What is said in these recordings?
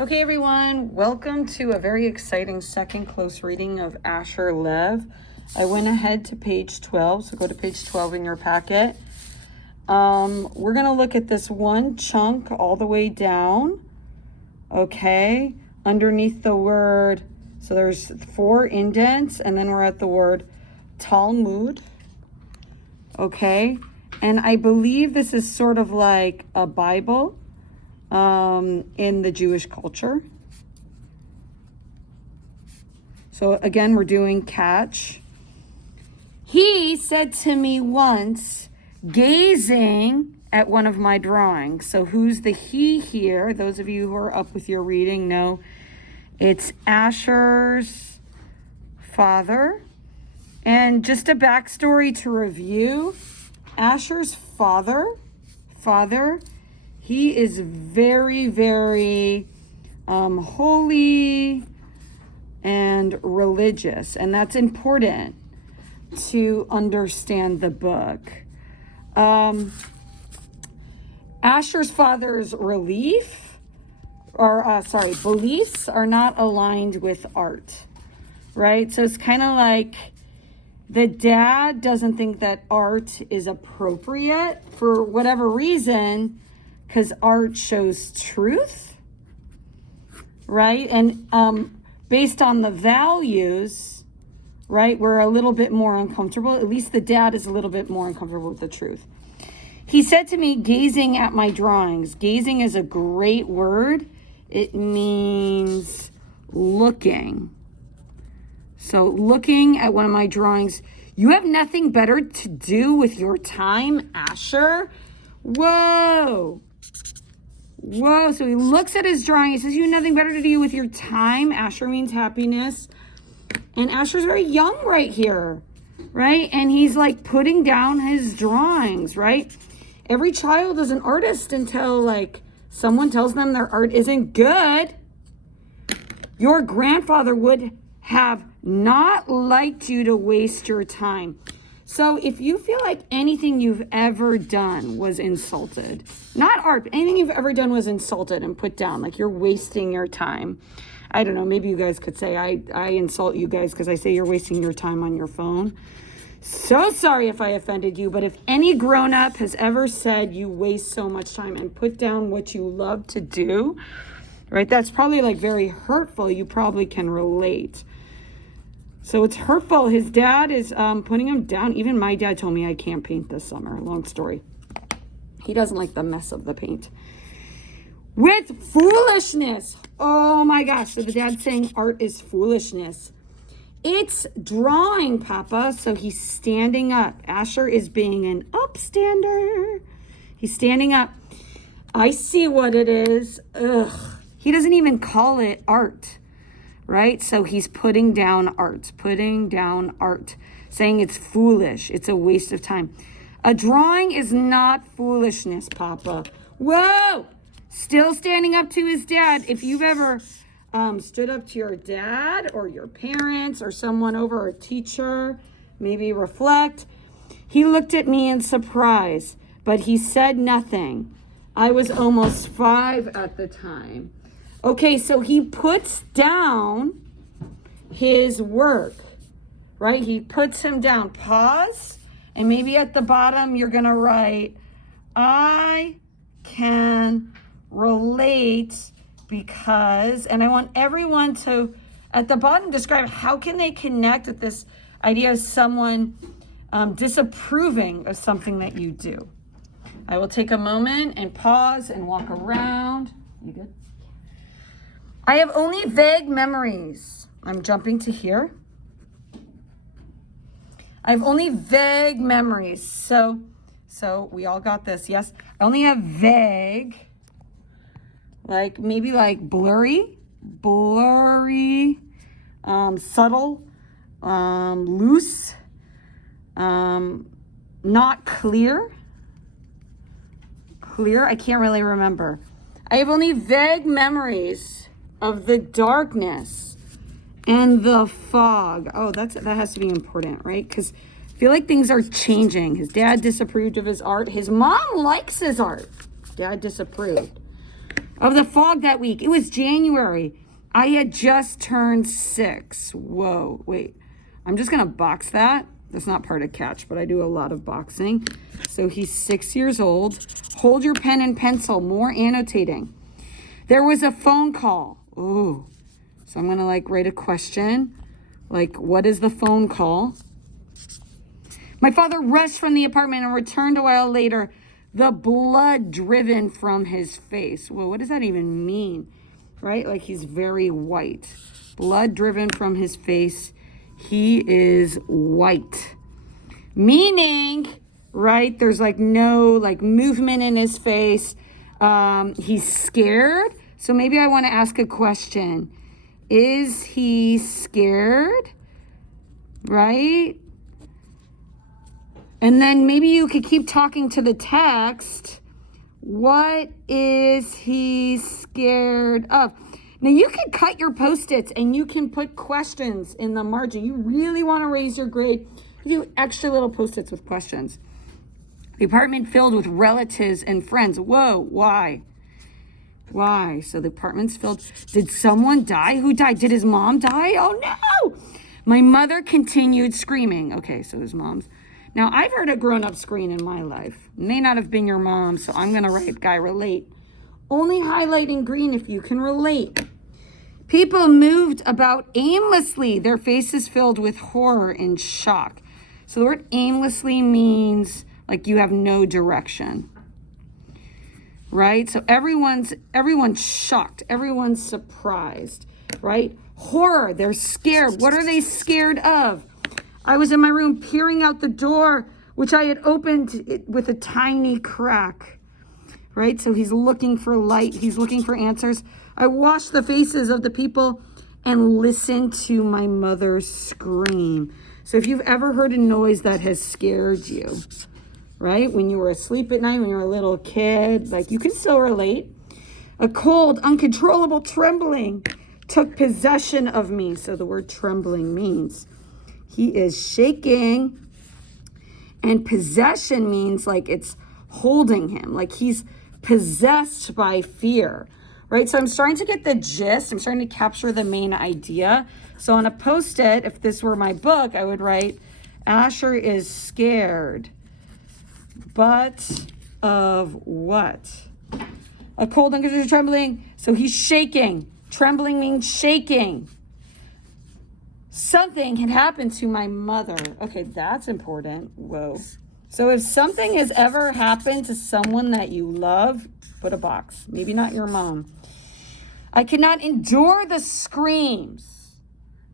Okay, everyone, welcome to a very exciting second close reading of Asher Lev. I went ahead to page 12, so go to page 12 in your packet. We're going to look at this one chunk all the way down, okay, underneath the word. So there's 4 indents, and then we're at the word Talmud, okay, and I believe this is sort of like a Bible in the Jewish culture. So again, we're doing catch. He said to me once, gazing at one of my drawings. So who's the he here? Those of you who are up with your reading know it's Asher's father. And just a backstory to review, Asher's father, he is very, very holy and religious, and that's important to understand the book. Asher's father's beliefs are not aligned with art, right? So it's kind of like the dad doesn't think that art is appropriate for whatever reason, because art shows truth, right? And based on the values, right, we're a little bit more uncomfortable. At least the dad is a little bit more uncomfortable with the truth. He said to me, gazing at my drawings. Gazing is a great word. It means looking. So looking at one of my drawings. You have nothing better to do with your time, Asher? Whoa. So he looks at his drawing. He says, you have nothing better to do with your time. Asher means happiness. And Asher's very young right here, right? And he's like putting down his drawings, right? Every child is an artist until like someone tells them their art isn't good. Your grandfather would have not liked you to waste your time. So if you feel like anything you've ever done was insulted, not art, but anything you've ever done was insulted and put down, like you're wasting your time. I don't know, maybe you guys could say I insult you guys because I say you're wasting your time on your phone. So sorry if I offended you, but if any grown-up has ever said you waste so much time and put down what you love to do, right, that's probably like very hurtful. You probably can relate. So it's hurtful. His dad is putting him down. Even my dad told me I can't paint this summer. Long story. He doesn't like the mess of the paint. With foolishness. Oh my gosh. So the dad's saying art is foolishness. It's drawing, Papa. So he's standing up. Asher is being an upstander. He's standing up. I see what it is. Ugh. He doesn't even call it art. Right? So he's putting down art, saying it's foolish. It's a waste of time. A drawing is not foolishness, Papa. Whoa! Still standing up to his dad. If you've ever stood up to your dad or your parents or someone over, a teacher, maybe reflect. He looked at me in surprise, but he said nothing. I was almost 5 at the time. Okay, so he puts down his work, right? He puts him down. Pause, and maybe at the bottom you're going to write, I can relate because, and I want everyone to, at the bottom, describe how can they connect with this idea of someone disapproving of something that you do. I will take a moment and pause and walk around. You good? I have only vague memories. I'm jumping to here. I have only vague memories. So we all got this, yes? I only have vague, like maybe like blurry, subtle, loose, not clear. I can't really remember. I have only vague memories of the darkness and the fog. Oh, that has to be important, right? Because I feel like things are changing. His dad disapproved of his art. His mom likes his art. Dad disapproved. of the fog that week. It was January. I had just turned 6. Whoa, wait. I'm just going to box that. That's not part of Catch, but I do a lot of boxing. So he's 6 years old. Hold your pen and pencil. More annotating. There was a phone call. Ooh. So I'm going to like write a question. Like, what is the phone call? My father rushed from the apartment and returned a while later, the blood driven from his face. Well, what does that even mean? Right? Like he's very white. Blood driven from his face. He is white. Meaning, right, there's like no like movement in his face. He's scared. So maybe I want to ask a question. Is he scared? Right? And then maybe you could keep talking to the text. What is he scared of? Now you can cut your Post-its and you can put questions in the margin. You really want to raise your grade, do extra little Post-its with questions. The apartment filled with relatives and friends. Whoa, why? Why? So the apartment's filled. Did someone die? Who died? Did his mom die? Oh no! My mother continued screaming. Okay, so his mom's. Now, I've heard a grown-up scream in my life. May not have been your mom, so I'm going to write, guy, relate. Only highlight in green if you can relate. People moved about aimlessly, their faces filled with horror and shock. So the word aimlessly means like you have no direction. Right? So everyone's shocked. Everyone's surprised. Right? Horror, they're scared. What are they scared of? I was in my room peering out the door, which I had opened with a tiny crack, right? So he's looking for light. He's looking for answers. I washed the faces of the people and listened to my mother scream. So if you've ever heard a noise that has scared you, right? When you were asleep at night, when you were a little kid, like you can still relate. A cold, uncontrollable trembling took possession of me. So the word trembling means he is shaking, and possession means like it's holding him, like he's possessed by fear, right? So I'm starting to get the gist. I'm starting to capture the main idea. So on a Post-it, if this were my book, I would write, Asher is scared, but of what? A cold, uncontrollable trembling. So he's shaking. Trembling means shaking. Something had happened to my mother. Okay, that's important. Whoa. So if something has ever happened to someone that you love, put a box. Maybe not your mom. I could not endure the screams.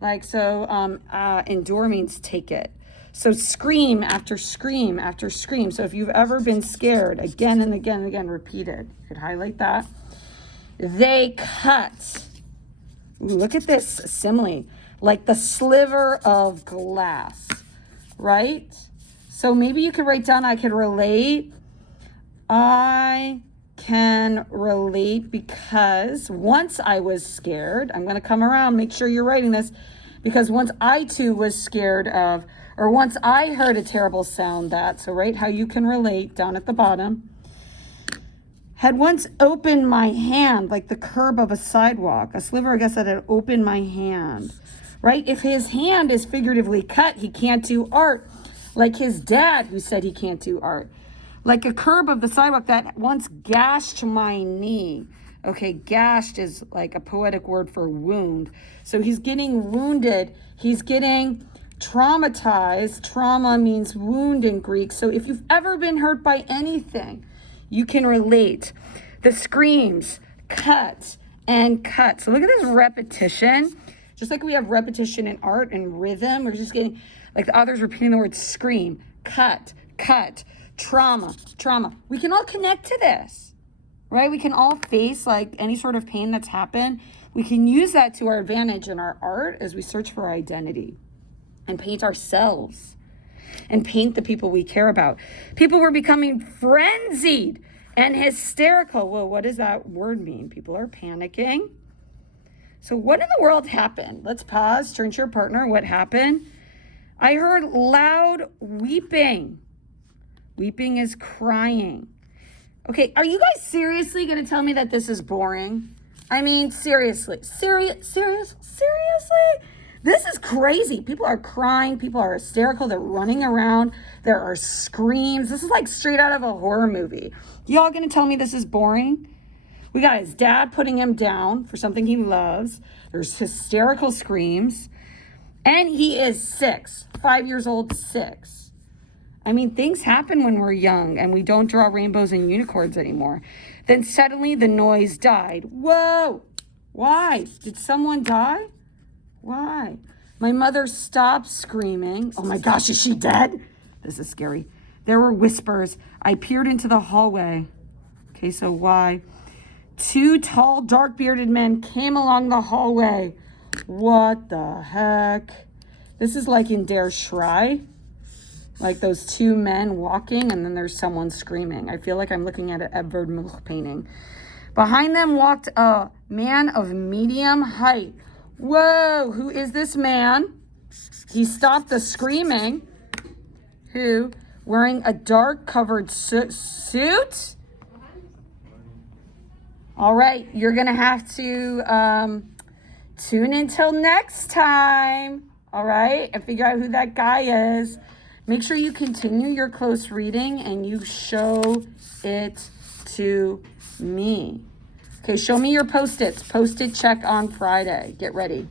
Like, so endure means take it. So scream after scream after scream. So if you've ever been scared, again and again and again, repeat it. You could highlight that. They cut. Ooh, look at this simile. Like the sliver of glass, right? So maybe you could write down, I could relate. I can relate because once I was scared, I'm going to come around, make sure you're writing this, because once I too was scared of, or once I heard a terrible sound that, so write how you can relate down at the bottom, had once opened my hand like the curb of a sidewalk. A sliver, I guess, that had opened my hand. Right? If his hand is figuratively cut, he can't do art. Like his dad who said he can't do art. Like a curb of the sidewalk that once gashed my knee. Okay, gashed is like a poetic word for wound. So he's getting wounded. He's getting traumatized. Trauma means wound in Greek. So if you've ever been hurt by anything, you can relate. The screams, cut and cut. So look at this repetition. Just like we have repetition in art and rhythm, we're just getting, like the author's repeating the word scream, cut, trauma. We can all connect to this, right? We can all face like any sort of pain that's happened. We can use that to our advantage in our art as we search for our identity and paint ourselves and paint the people we care about. People were becoming frenzied and hysterical. Well, what does that word mean? People are panicking. So what in the world happened? Let's pause, turn to your partner. What happened? I heard loud weeping. Weeping is crying. Okay, are you guys seriously going to tell me that this is boring? I mean, seriously. Seriously? This is crazy. People are crying. People are hysterical. They're running around. There are screams. This is like straight out of a horror movie. Y'all going to tell me this is boring? We got his dad putting him down for something he loves. There's hysterical screams. And he is 6. 5 years old, 6. I mean, things happen when we're young and we don't draw rainbows and unicorns anymore. Then suddenly the noise died. Whoa! Why? Did someone die? Why? My mother stopped screaming. Oh my gosh, is she dead? This is scary. There were whispers. I peered into the hallway. Okay, so why? 2 tall, dark-bearded men came along the hallway. What the heck? This is like in Der Schrei. Like those 2 men walking and then there's someone screaming. I feel like I'm looking at an Edvard Munch painting. Behind them walked a man of medium height. Whoa, who is this man? He stopped the screaming. Who? Wearing a dark covered suit? All right, you're going to have to tune in till next time. All right, and figure out who that guy is. Make sure you continue your close reading and you show it to me. Okay, show me your Post-its. Post-it check on Friday. Get ready.